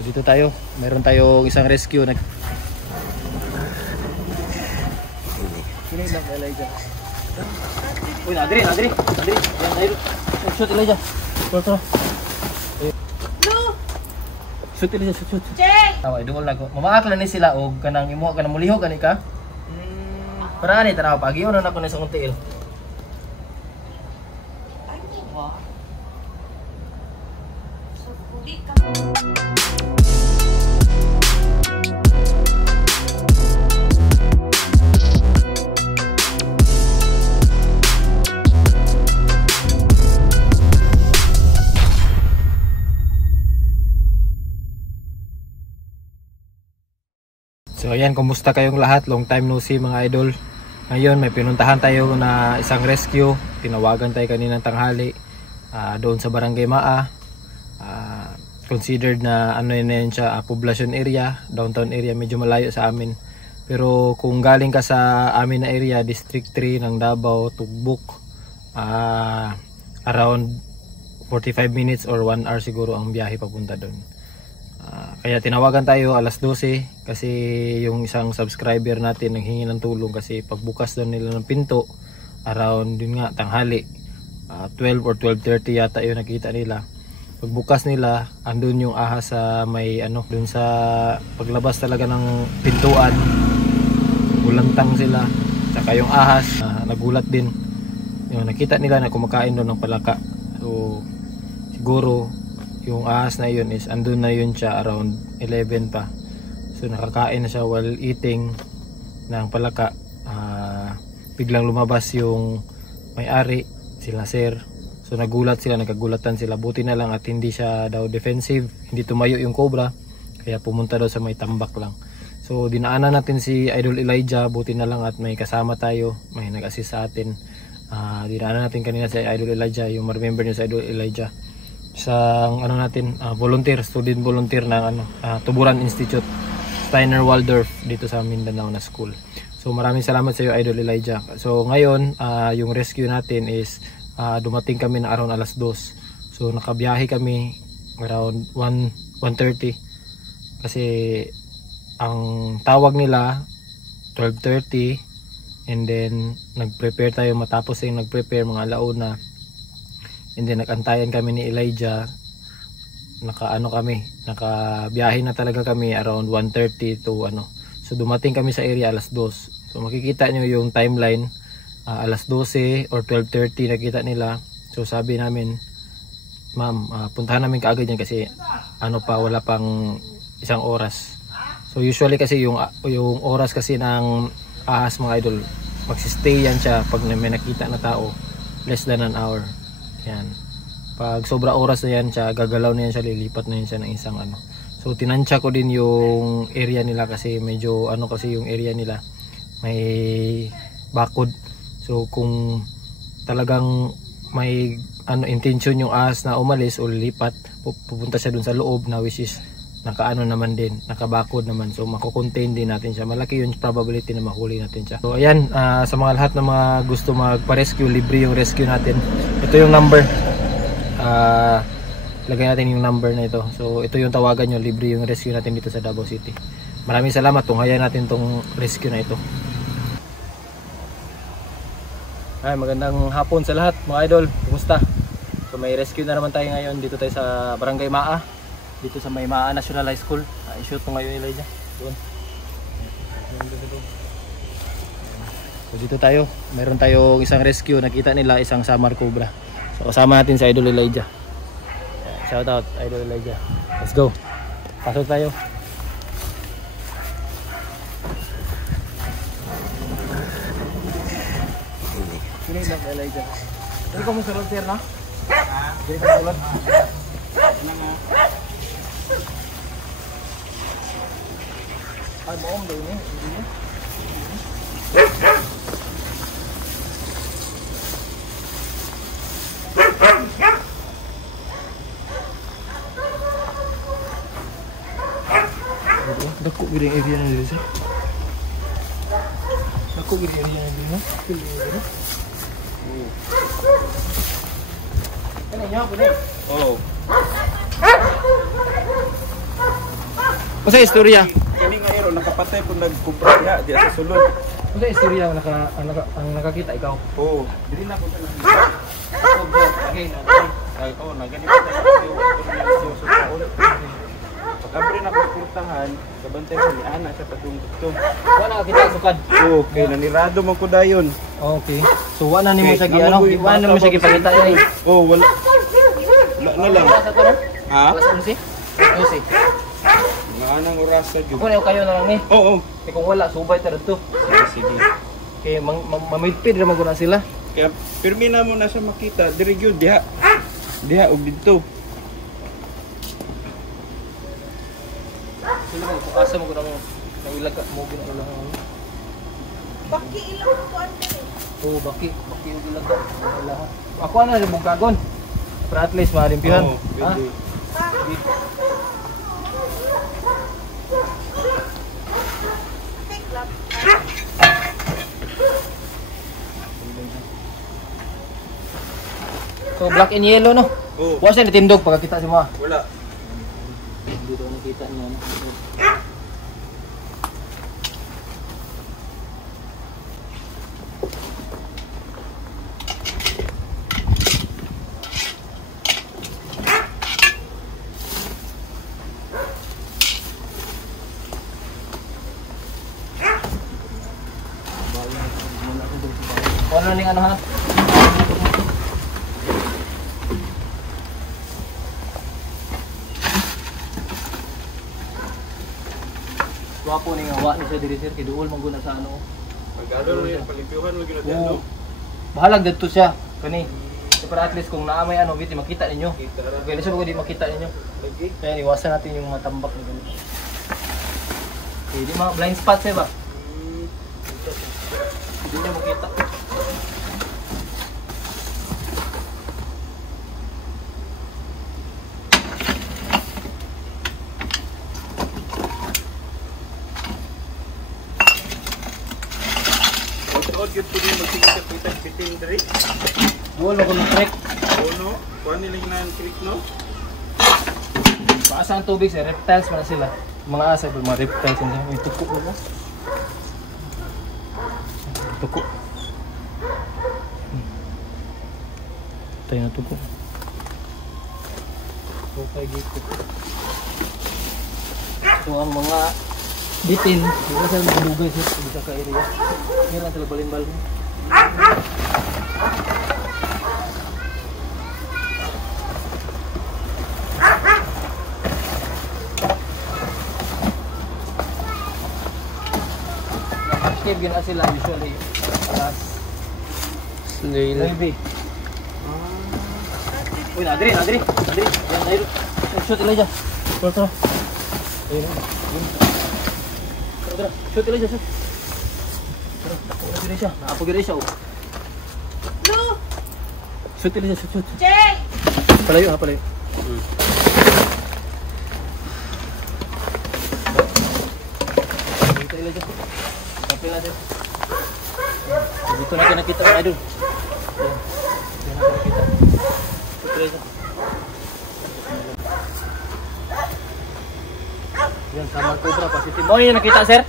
So dito tayo, mayroon tayong isang rescue na uy, Adri. Yan, tayo. Shoot Elijah. Tara. No. Shoot Elijah, shoot. Tawa, idol na ko. Mamaak lang ni sila og kanang imo kanang mulihok ani ka. Para ani tanaw pagi na ko na sa untiil. Wow. So puli ka. So ayan, kumusta kayong lahat? Long time no see mga idol. Ngayon may pinuntahan tayo na isang rescue. Tinawagan tayo kaninang tanghali doon sa Barangay Maa. Considered na ano yun siya, poblasyon area, downtown area, medyo malayo sa amin. Pero kung galing ka sa amin na area, District 3 ng Davao, Tugbok, around 45 minutes or 1 hour siguro ang biyahe papunta doon. Kaya tinawagan tayo alas 12 kasi yung isang subscriber natin nanghingi ng tulong kasi pagbukas daw nila ng pinto around yun nga tanghali 12 or 12:30 yata yun nakita nila. Pagbukas nila andun yung ahas sa may ano dun sa paglabas talaga ng pintuan, bulantang sila, tsaka yung ahas nagulat din yung nakita nila na kumakain doon ng palaka. So siguro yung ahas na yun is andun na yun siya around 11 pa. So nakakain na siya while eating ng palaka. Biglang lumabas yung may-ari, sila sir. So nagkagulatan sila. Buti na lang at hindi siya daw defensive, hindi tumayo yung cobra, kaya pumunta daw sa may tambak lang. So dinaanan natin si Idol Elijah, buti na lang at may kasama tayo, may nag-assist sa atin. Dinaanan natin kanina si Idol Elijah, yung ma-remember niyo sa Idol Elijah sa ano natin, student volunteer ng Tuburan Institute, Steiner Waldorf dito sa Mindanao na school. So maraming salamat sa iyo Idol Elijah. So ngayon yung rescue natin is dumating kami na around alas 2. So nakabiyahe kami around 1:30 kasi ang tawag nila 12:30 and then nag-prepare tayo, matapos yung nag-prepare mga alauna. And then nag-antayan kami ni Elijah, nakabiyahe na talaga kami around 1:30 to So dumating kami sa area alas 2. So makikita nyo yung timeline, alas 12 or 12:30 nakita nila. So sabi namin, ma'am, puntahan namin kaagad yan kasi wala pang isang oras. So usually kasi yung oras kasi ng ahas mga idol, magsistay yan siya pag may nakita na tao, less than an hour. Yan. Pag sobra oras na yan siya, gagalaw na yan siya, lilipat na yan siya ng isang So tinansya ko din yung area nila kasi medyo kasi yung area nila may bakod. So kung talagang may intention yung ahas na umalis o lilipat, pupunta siya dun sa loob na which is naman din, nakabakod naman. So mako-contain din natin siya. Malaki yung probability na mahuli natin siya. So ayan, sa mga lahat na mga gusto magpa-rescue, libre yung rescue natin. Ito yung number. Lagay natin yung number na ito. So ito yung tawagan nyo, libre yung rescue natin dito sa Davao City. Maraming salamat, tunghayan natin tong rescue na ito. Ay, magandang hapon sa lahat mga idol. Kumusta? So may rescue na naman tayo ngayon. Dito tayo sa Barangay Maa, dito sa may Maa National High School. I-shoot mo ngayon Elijah. Doon. So dito tayo, mayroon tayong isang rescue. Nakita nila isang Samar Cobra. So kasama natin si Idol Elijah. Shout out Idol Elijah. Let's go. Pasok tayo. Sino lang Elijah? Hindi ko mo sa roster na? Hindi ko tulad. Ay, boong daw niya. Dako gini area na dito sir. Dako gini area na dito. Pili dito. Ano niya po din? Oh. Usa istorya. Kani nga ero nakapatay pud nagkumpra diha di sa sulod. Usa istorya ang nakakita ikaw. Oo, dili na ko ta. Okay. Ay ko na ganito tayo. Pagkabri na ko kurtahan, kabantay ko ni ana sa padungtong. Wala nakakita ang sukad. Oo, kay nanirado man ko dayon. Okay. So wala nimo siya gi ano? Wala nimo siya gipakita ay. Oo, wala. Wala na lang. Ha? Alas 11. 11. Mga anang oras sa jud. Kung kayo na lang ni. Oo. Eh kung wala subay ta dito. Sige. Kay mamilpid ra man guna sila. Kaya pirmi na mo na siya makita, diri gyud diha. Diha og dito. Sila mo pukasa mo guna mo. Nang ilag mo guna lang. Baki ilang ko andre. Oo, baki og ilag. Ako na rin bugagon. Para at least malimpihan. Oo, pwede. So black and yellow no? Oo. Wala siya natindog pagkakita si mga. Wala. Dito nakita niya no? Ano ning ano ha? Wapo ning awa ni sa diri sir kiduol man guna sa ano. Pagkado rin palipiuhan mo gina diyan. Bahalag dito siya kani. Para at least kung naamay ano biti makita ninyo. Kita ra. Okay, so di makita ninyo. Lagi. Kaya iwasan natin yung mga tambak na ganito. Okay, di mga blind spots eh ba? Hindi niya makita. Od gyud pud magsikita bitin diri. Duol ako ng trick. Ono, kuan nila na trick no. Paasa ang tubig sir, reptiles man sila. Mga asa, mga reptiles yun. May tuko na ba? Tuko. Tayo na tuko. Okay, gito. So ang mga bitin, hindi sila magdugay sir. Hindi sa ka-area. Hindi lang sila balimbal. Escape yun na sila usually alas Snail. 9. Uy, Adri. Yan, tayo. Shoot Elijah. Tara. Ayun. Tara. Shoot Elijah, shoot. Tara, napagod siya. Napagod siya. No. Shoot Elijah, shoot. Jay. Palayo. Shoot Elijah. Kapil natin. Dito natin nakita mga idol. Dito natin nakita. Shoot Elijah. Yan, sama cobra positive. Mo yung nakita, sir?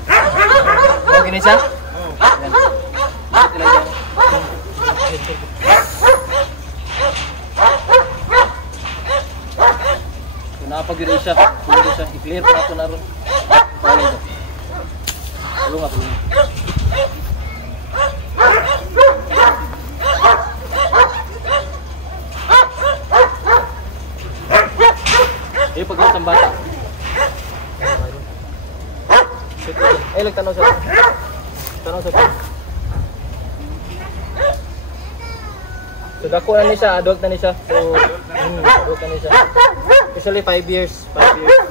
Mo gini siya? Oo. Yan. Shoot Elijah. So, napag-giri siya. Pwede siya. I-clear pa ito na ron. Pwede ito. Tulungan. Eh, pag-giri ang bata. Eh, nagtanong siya. So, dako na ni siya, adult na ni siya. So, adult na ni siya. Usually 5 years. 5 years.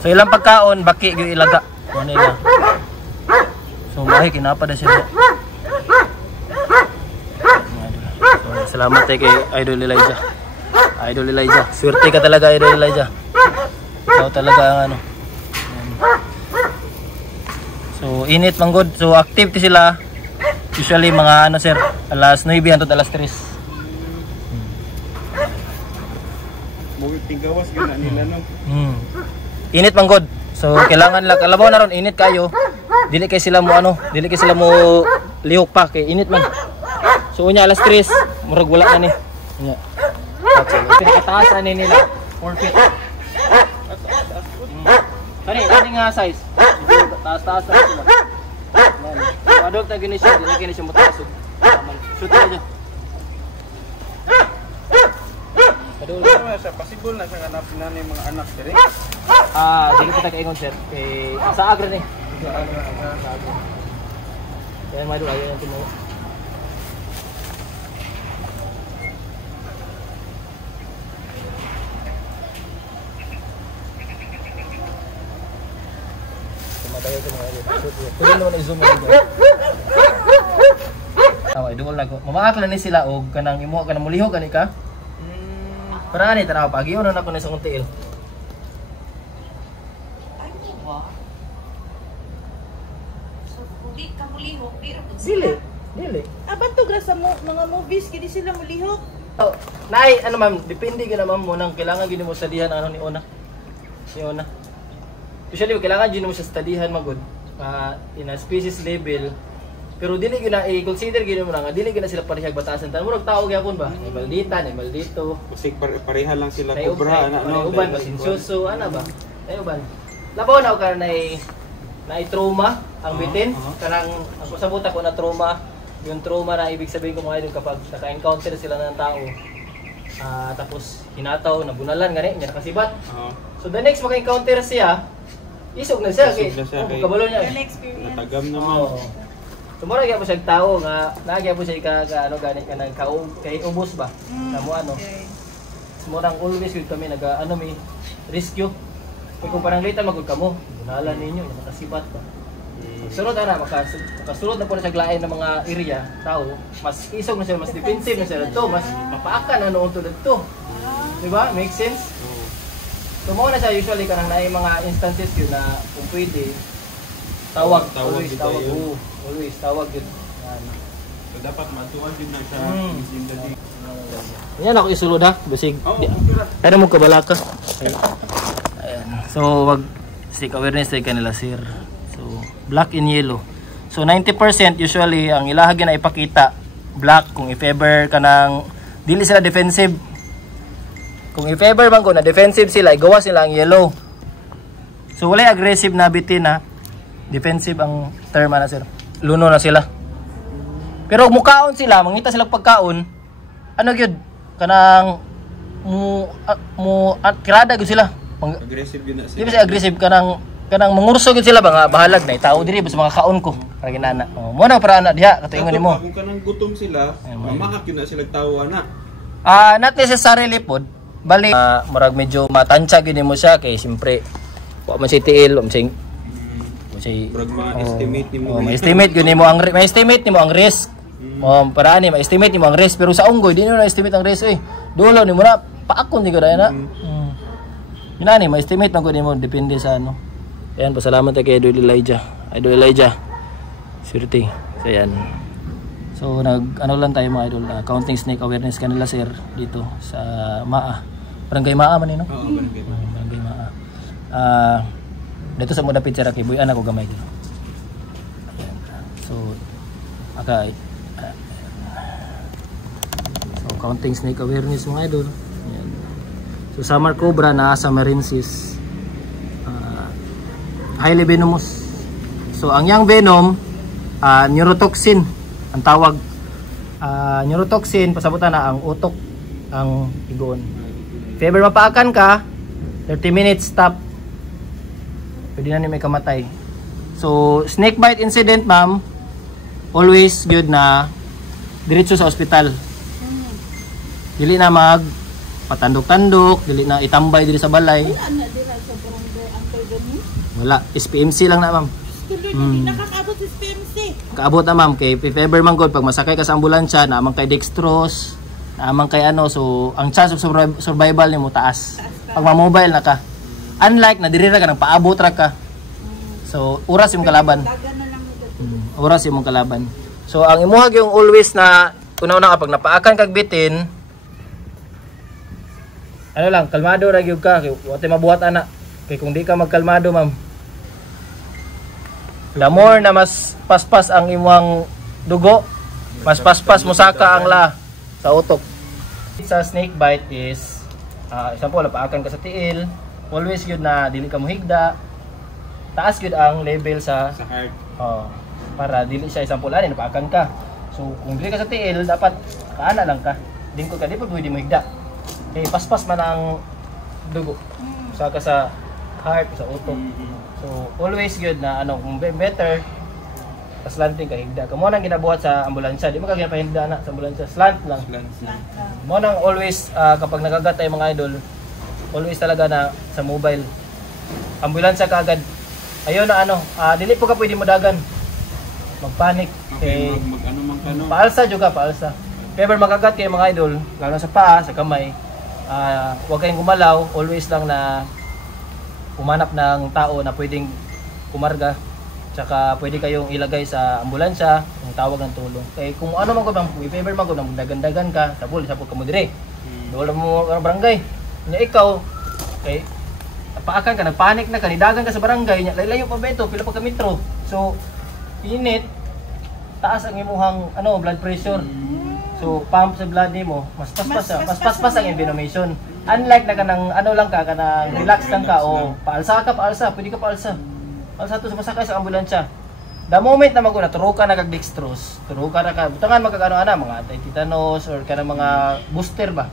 So, ilang pagkaon, baki yung ilaga. Ano nila. So, mahi, kinapa na siya. So, salamat tayo kay Idol Elijah. Idol Elijah. Swerte ka talaga, Idol Elijah. Ikaw talaga ang ano. So init man good. So active ti sila. Usually mga ano sir, alas 9 hangtod alas 3. Buwit tigawas gana nila no. Init man god. So kailangan lang kalabaw na ron init kayo. Dili kay sila mo ano, dili kay sila mo lihok pa kay init man. So unya alas 3, murag wala na ni. Unya. Pinakataas ani nila 4 feet. Kani nga size. Taas-taas na sila. So adult na gini siya, dili kini siya mataas. Shoot na dyan. Adult na siya, possible na siya hanap na ni mga anak diri. Dili kita kaingon sir. Kay sa agra ni. Yan may dula yan timo. Pwede naman i-zoom mo dito. Idol na ko. Mamaakla ni sila og kanang imo kanang mulihok ani ka. Para ani tanaw pagi ono na ko ni sa untiil. Di ka mulihok, di ra pud Dili, sila. dili. Aban to gra sa mga movies kini sila mulihok. Oh, nay ano ma'am, depende gyud ma'am mo nang kailangan gyud mo studihan ano ni una. Ni una. Usually kailangan gyud mo sa studihan magud in a species level. Pero dili gyud na i-consider gyud mo na nga dili gyud na sila parehag batasan tan murag tao gyapon ba? Ay maldita, ay maldito. Kasi pareha lang sila kubra ana no. Uban basinsuso ana ba? Ay uban. Labaw na ka na trauma ang bitin kanang ako sabot ako na trauma. Yung trauma na ibig sabihin ko mga idol kapag naka-encounter sila ng tao. Tapos hinataw, nabunalan gani, niya nakasibat. So the next maka-encounter siya, isog na siya kay kabalo niya. An experience. Natagam naman. Tumora gyud po siya tao nga nagya po siya ano gani kanang kay ubos ba. Namo ano. Murang always with kami ano may rescue. Kung parang late magud kamo, bunalan ninyo, nakasibat ba. Sunod na makasunod na po na siya glain ng mga area, tao, mas isog na siya, mas defensive na siya dito, mas mapaakan na noon to dito. Diba? Make sense? So mo na siya usually kanang naay mga instances yun na kung pwede, always tawag. Always tawag yun. So dapat matuwag din na siya. Yan ako isulod ha, basig. Ano mo kabala ka? Ayan. So wag stick awareness tayo kanila sir. Black and yellow. So 90% usually ang ilahagi na ipakita black kung if ever kanang dili sila defensive. Kung if ever man ko na defensive sila, igawas nila ang yellow. So wala aggressive na bitin ha. Defensive ang term na sir. Luno na sila. Pero mukaon sila, mangita sila pagkaon. Ano gyud? Kanang kirada gyud sila. Aggressive yun na sila. Di ba siya aggressive kanang mangurso gid sila ba nga bahalag na tao diri sa mga kaon ko para ginana. Mo na para ana diha katuingon nimo. Kung kanang gutom sila, mamahak yun na sila tao ana. Not necessarily pod. Bali murag medyo matansya gid mo siya kay siyempre wa man si tiil, wa man si murag ma-estimate nimo. Ma-estimate gid nimo ang risk. Para ani ma-estimate nimo ang risk pero sa unggoy di nimo na-estimate ang risk Dulo nimo na paakon di ko na. Minani ma-estimate man gud nimo depende sa ano. Ayan, pasalamat tayo kay Idol Elijah. Swerte. So ayan. So ano lang tayo mga idol, counting snake awareness kanila sir dito sa Maa. Barangay Maa man no? Oo, barangay Maa. Barangay Maa. Dito sa Mudapit sir kay buyan ako gamay dito. Ayan. So so counting snake awareness mga idol. Ayan. So Samar Cobra na sa Marinsis. Highly venomous. So ang yang venom neurotoxin ang tawag. Neurotoxin pasabutan na ang utok ang igon. If ever mapaakan ka 30 minutes stop. Pwede na ni may kamatay. So snake bite incident ma'am always good na diretso sa ospital. Dili na mag patandok-tandok, dili na itambay diri sa balay. Wala, SPMC lang na ma'am. Nakakaabot sa SPMC. Kaabot na ma'am kay if ever man god pag masakay ka sa ambulansya naamang kay dextrose, naamang kay ano so ang chance of survival nimo taas. Pag ma-mobile na ka. Unlike na diri ra ka nang paabot ra ka. So oras imong kalaban. Oras imong kalaban. So ang imuhag yung always na una-una kapag napaakan kag bitin, ano lang, kalmado ra gyud ka, kay wa tay mabuhat ana. Kay kung di ka magkalmado, ma'am, the more na mas paspas ang imong dugo, mas paspas mo saka ang la sa utok. Sa snake bite is example, napaakan ka sa tiil, always yun na dili ka mohigda, taas yun ang level sa heart. para dili siya example ani napaakan ka. So kung dili ka sa tiil, dapat kaana lang ka. Dingko ka, di pa pwede mohigda. Kay paspas man ang dugo. Saka sa heart, sa utok. So always good na kung better slanting ka higda. Kamo nang ginabuhat sa ambulansya, di mo ka ginapahinda na sa ambulansya, slant lang. Mo nang always kapag nagagat tayo mga idol, always talaga na sa mobile. Ambulansya kaagad. Ayo na dili po ka pwede mo dagan. Magpanik. Okay, mag-ano man ka no. Paalsa juga, paalsa. Never makagat kayo mga idol, lalo sa paa, sa kamay. Huwag kayong gumalaw, always lang na umanap ng tao na pwedeng kumarga. Tsaka pwede kayong ilagay sa ambulansya, yung tawag ng tulong. Kaya kung ano man ko bang, if ever man ko nang dagan-dagan ka, sabol, sapol ka mo dire. Doon mo ang barangay. Nya ikaw, kay paakan ka, nagpanik na ka, nidagan ka sa barangay, nya layo pa ba ito, pila pa ka metro. So, init, taas ang imuhang blood pressure. So, pump sa blood nimo, mas paspas ang inflammation. Unlike na kanang lang ka, kanang relax lang ka, o paalsa, pwede ka paalsa. Paalsa to sa pasakay sa ambulansya. The moment na maguna, turo ka na kag dextrose, turo ka na ka, butangan magkakano mga anti-tetanus or kanang mga booster ba?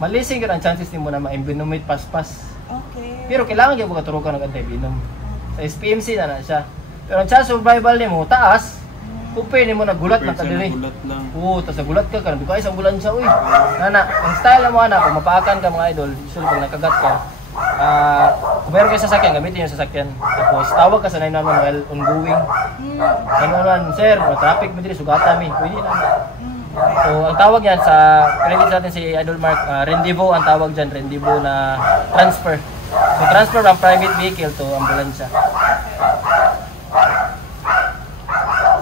Malising ka ang chances nimo na ma-envenomate paspas. Okay. Pero kailangan gyud ka turo ka ng anti-venom. Sa SPMC na siya. Pero ang chance survival nimo taas. Compare nimo nagulat na ta diri. Tas nagulat ka kanang dugay sa ambulansya uy. Nana, ang style mo kung mapaakan ka mga idol, usually pag nakagat ka, kung meron kayo sasakyan, gamitin yung sasakyan. Tapos tawag ka sa 911 while ongoing. 911, sir, traffic mo diri, sugata mi. Pwede na. So, ang tawag yan sa credit natin si Idol Mark, Rendivo ang tawag dyan, Rendivo na transfer. So, transfer from private vehicle to ambulansya.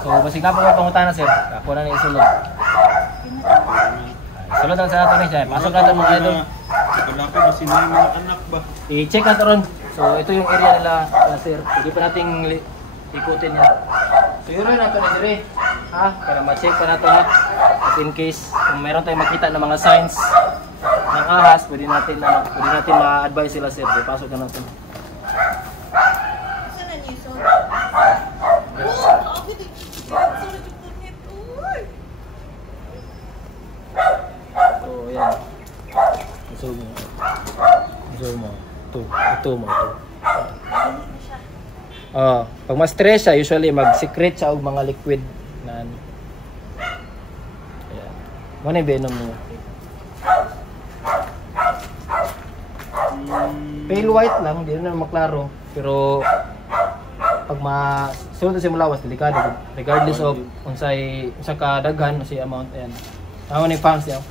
So, basig na po mga pangutan na sir, ako na na isulod. Sulod lang sa nato ni siya, pasok natin mga idol. Kalaki ba sila yung mga anak ba? I-check natin ron. So, ito yung area nila, sir. Hindi pa nating ikutin yan. So, yun rin nato na dire. Para ma-check pa nato ha. At in case, kung meron tayong makita ng mga signs ng ahas, pwede natin ma-advise sila sir. So, pasok na natin. Saan na niyo? So, yan. Zoom mo. Zoom mo. Ito mo. Pag ma-stress siya, usually mag-secrete siya og mga liquid na ayan. Ano yung venom mo? Pale white lang, hindi na maklaro. Pero pag sunod na simulawas, delikado. Regardless of unsay kadaghan, unsay amount, ayan. Ano ni fangs yaw?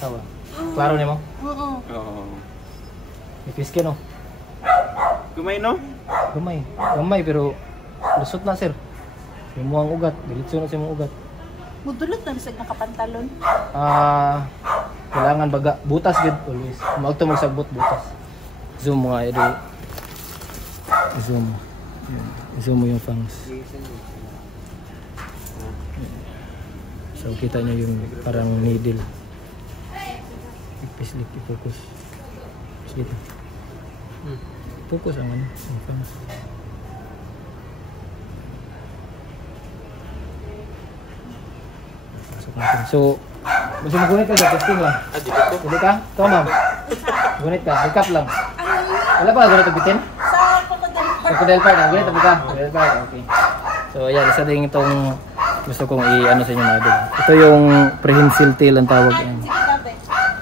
Tawa. Klaro niyo mo? Oo. Ipiske no? Kumay no? Gamay pero lusot na sir. Yung muang ugat, dilitso na sa mga ugat. Mudulot na bisag nakapantalon. Kailangan baga, butas good always. Magto magsagbot butas. Zoom mga idol. Zoom. Zoom mo yung fangs. So kita nyo yung parang needle. Ipis-lit, i-focus. Dito. Focus ang ang fangs. Pasok natin. So, basta magunit ka sa testing lang. Dito? Hindi ka? Ito ma'am. Gunit ka, recap lang. Wala ba gunit bitin? Sa Crocodile Park, gunit ka? Crocodile Park, okay. So ayan, isa din itong gusto kong i-ano sa inyo mga idol. Ito yung prehensile tail ang tawag yan.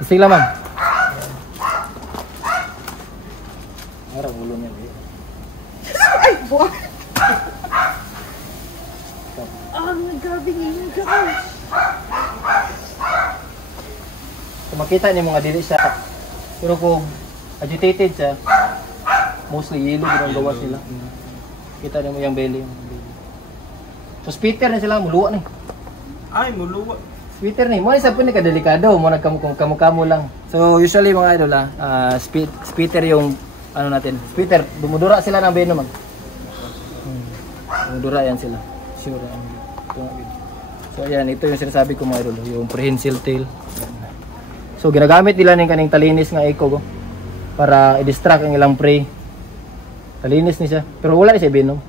Sige lang ma'am. Harap ulo niya. Ay, buwan! Grabe ngayon, guys! Kung makita niyo mga dili siya, pero kung agitated siya, mostly yellow din ang gawa sila. Kita niyo yung belly. So spitter na sila muluwa ni. Ay, muluwa. Spitter ni, mo isa po ni kadelikado, mo nagkamu lang. So usually mga idol spitter yung ano natin. Spitter, dumudura sila ng venom man. Dumudura yan sila. Sure yan. So ayan, ito yung sinasabi ko mga idol, yung prehensile tail. So ginagamit nila ng kaning talinis nga eco para i-distract ang ilang prey. Talinis ni siya, pero wala ni siya venom.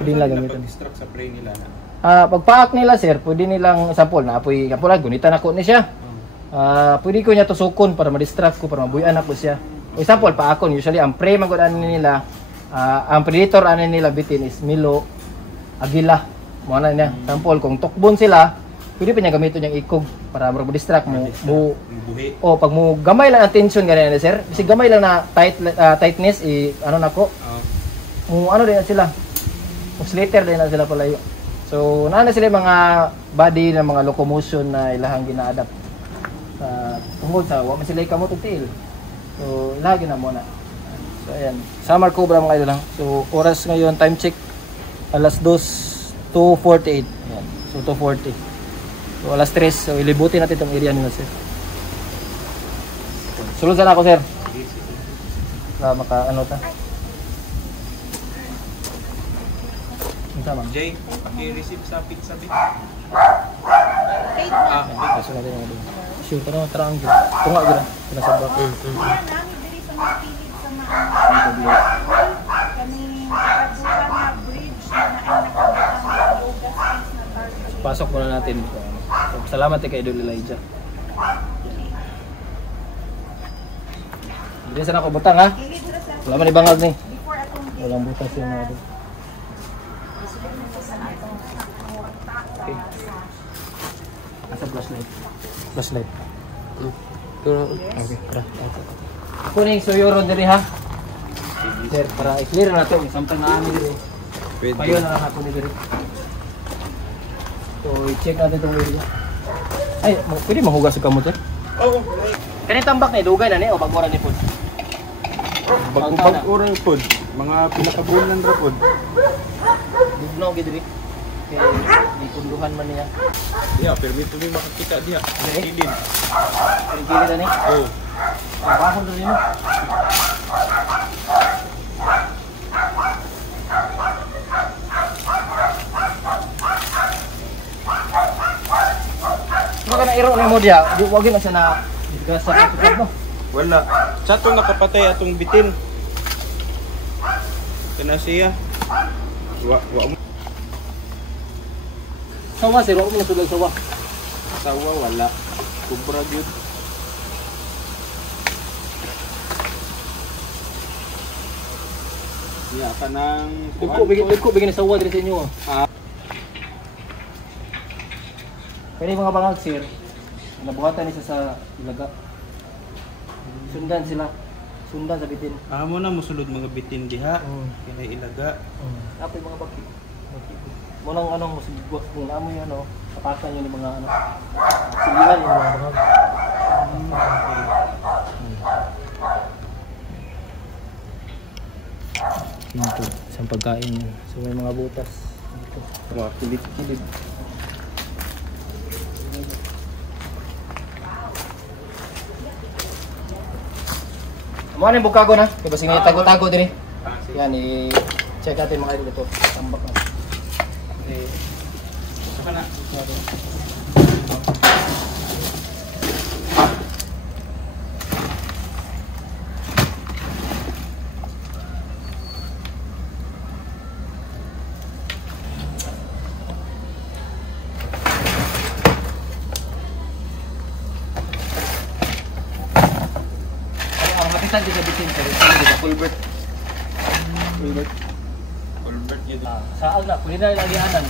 Pwede nila gamitin. Pag-distract sa prey nila na. Pagpaak nila sir, pwede nilang sample na apoy kapulag, gunitan ako ni siya. Pwede ko niya tusukon para ma-distract ko, para mabuyan ako siya. Example, paakon, usually ang prey magod nila, ang predator ano nila bitin is milo, agila. Mo na niya. Sample kung tukbon sila, pwede pa niya gamiton yung ikog para ma-distract mo. Buhi. O pag mo gamay lang ang tension ganyan sir, kasi gamay lang na tightness ano nako. Mo ano din sila. Slater din na sila palayo. So, naana sila mga body ng mga locomotion na ilahang gina-adapt sa tungkol sa wala sila ikamot og tail. So, ilahagi na muna. So, ayan. Summer cobra mga idol lang. So, oras ngayon, time check, alas 2:48. Ayan. So, 2:40. So, alas 3. So, ilibutin natin itong area nila, sir. Sulod sana ako, sir. Para maka, ano ta. Tama. Jay, i-receive sa pizza bit. Paid na. Kaso natin yung sure, pero tarang yun. Tunga yun. Pinasabak. Kaya namin diri sa mga pilit sa mga kami nakadukan na bridge na nakabutang na yoga space na target. Pasok muna natin. So, salamat kay Idol Elijah. Hindi sana ako butang ha. Kilid ra sa Wala man ibangag ni. before atong Walang butas yung mga doon. Okay. Asa flashlight? Flashlight. Okay, tara. Kuning suyuro diri ha. Sir, para i-clear na to. Samtang na amin diri. Pwede. Payo na lang ako ni diri. So, i-check natin itong area. Ay, pwede mahugas sa kamot eh? Oo. Kani tambak ni dugay na ni o bagora ni pud. Bag-urang pod. Mga pinakabulan ra pod. Bugnaw gid diri. Kay di kunduhan man niya. Yeah, permito ni makakita diha. Kilid. Kili na ni. Oh. Bakon diri mo. Maka na iro ni mo diha. Wag na siya na gasa ka pud mo. Wala. Sato nakapatay atong bitin. Kana siya. Wa mo Sawa sir, wag mo na tulag sawa. sawa wala. Kubra gyud. Ya kanang Dugko bigyan ni sawa diri sa inyo. Ah. Kani mga bangag sir, nabuhatan ni siya sa ilaga. Sundan sila. Sundan sa bitin. Amo na mosulod mga bitin diha. Kinay ilaga. Apoy mga baki. Mo nang anong musibwa kung amo yan ano, tapakan yun yung mga ano. Silihan yung mga bangag. Ito, isang pagkain yan. So may mga butas. Ito. Mga kilid-kilid. Amo na yung bukago na. Kaya basing tago-tago din eh. Yan, i-check natin mga idol ito. Tambak na. Okay. Saka na. Ang kapitan di sa bitin sir. Di ba culvert? Culvert. Colbert yun. Saal na, pwede na yung agianan.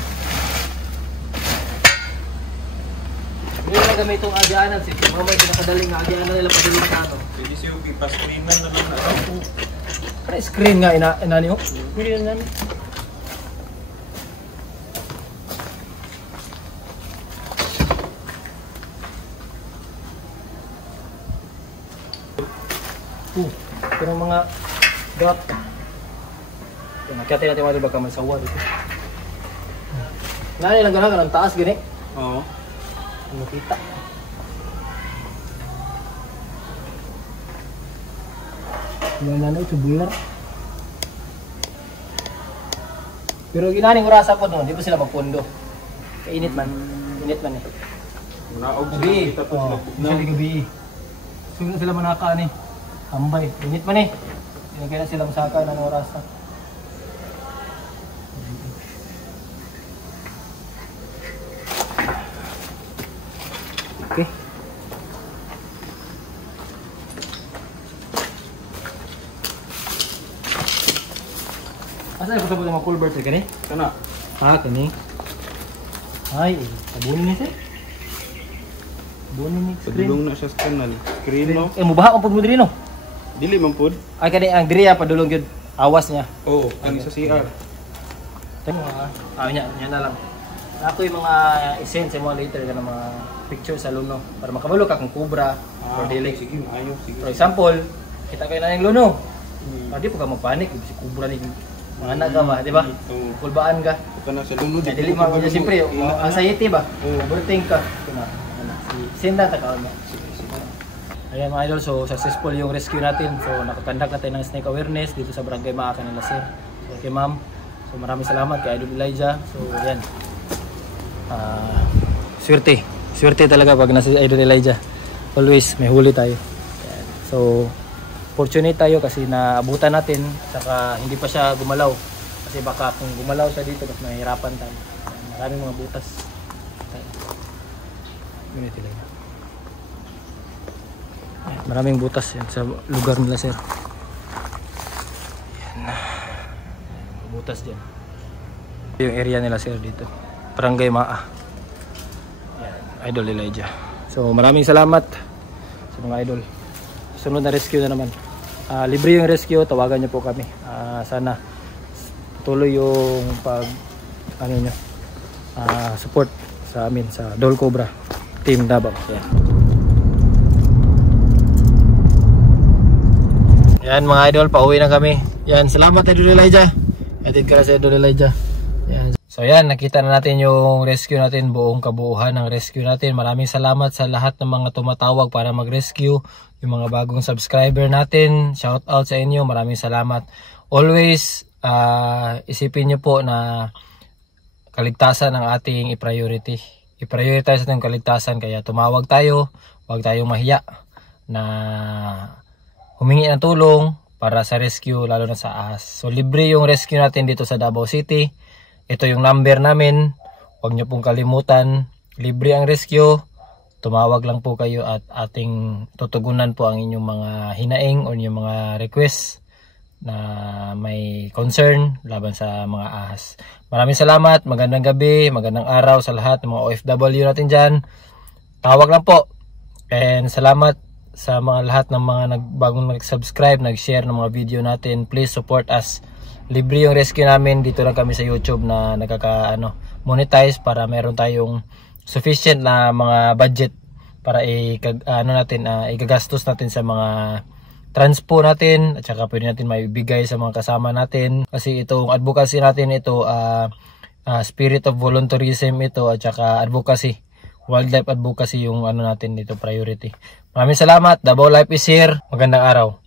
Pwede na gamit itong agianan sir. Mga may pinakadaling na agianan nila padulong sa ano. Pwede siya ipaskrinan na lang na. Ano screen nga inani ho? Pwede na namin. Pero mga dot. Nakita natin mga baka may sawa dito. Nani lang gana kanang taas gini. Oo. Ano kita? Yung nano ito bular. Pero ginaning orasa po no, di pa sila magpundo. Kainit man. Init man eh. Naog Gabi. kita to Oh, sila. usually gabi. Siguro sila manaka ni. Tambay. Init man eh. Hindi kaya sila masaka ng orasa. Okay. Asa ko sa mga culvert kani? Kana. Ah, kani. Ay, tabunin ni sir. Tabunin ni screen. Padulong na siya sa kanal. Screen no. Eh, mubaha ang pud mo diri no. Dili man pud. Ay kani ang diriya padulong gyud. Awas niya. Oo, kani sa CR. Tama nya na lang. Ako yung mga essence mga later ka ng mga picture sa luno para makabalo ka kung kubra or dili. Sige, ayo, sige. For example, kita kayo na yung luno. Hindi po ka magpanik, si kubra ni mga anak ka ba, di ba? Oo. Kulbaan ka. Ito na sa lunod. Dili mo siyempre, anxiety ba? Oo. Overthink ka. Si Sinda ta ka. Ayan mga idol, so successful yung rescue natin. So nakakandak natin ng snake awareness dito sa Barangay Maa kanila sir. So kay ma'am, so maraming salamat kay Idol Elijah. So ayan. Swerte talaga pag nasa Idol Elijah. Always may huli tayo. Ayan. So fortunate tayo kasi naabutan natin saka hindi pa siya gumalaw. Kasi baka kung gumalaw siya dito mas mahirapan tayo. Ayan, maraming mga butas. Minute lang. Maraming butas yan sa lugar nila sir. Yan. Butas dyan. Yung area nila sir dito. Barangay Maa. Yan. Idol Elijah. So maraming salamat sa mga idol. Sunod na rescue na naman. Libre yung rescue. Tawagan niyo po kami. Sana tuloy yung pag ano nyo, support sa amin sa Dol Cobra Team Davao. Yan. Yan mga idol, pauwi na kami. Yan, salamat Idol Elijah. Atid ka na sa Idol Elijah. Yan. So yan, nakita na natin yung rescue natin, buong kabuuhan ng rescue natin. Maraming salamat sa lahat ng mga tumatawag para mag-rescue. Yung mga bagong subscriber natin, shout out sa inyo. Maraming salamat. Always, isipin nyo po na kaligtasan ang ating i-priority. I-prioritize natin yung kaligtasan. Kaya tumawag tayo, huwag tayong mahiya na humingi ng tulong para sa rescue, lalo na sa ahas. So libre yung rescue natin dito sa Davao City. Ito yung number namin, huwag nyo pong kalimutan. Libre ang rescue, tumawag lang po kayo at ating tutugunan po ang inyong mga hinaing o inyong mga request na may concern laban sa mga ahas. Maraming salamat, magandang gabi, magandang araw sa lahat ng mga OFW natin dyan. Tawag lang po. And salamat sa mga lahat ng mga bagong nag-subscribe, nag-share ng mga video natin. Please support us. Libre yung rescue namin. Dito lang kami sa YouTube na monetize para meron tayong sufficient na mga budget para igagastos natin sa mga transpo natin at saka pwede natin maibigay sa mga kasama natin. Kasi itong advocacy natin ito, spirit of volunteerism ito at saka advocacy. Wildlife advocacy yung natin dito priority. Maraming salamat. Davao Life is here. Magandang araw.